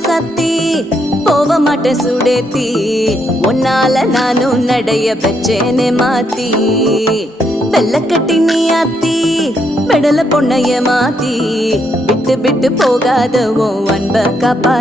சத்தி போக மாட்டேன் சுடேத்தி உன்னால நானும் நடைய பெச்சேனே மாத்தி வெள்ளக்கட்டி நீ ஆத்தி பெடல பொண்ணைய மாத்தி விட்டு விட்டு போகாத உன் அன்ப காப்பா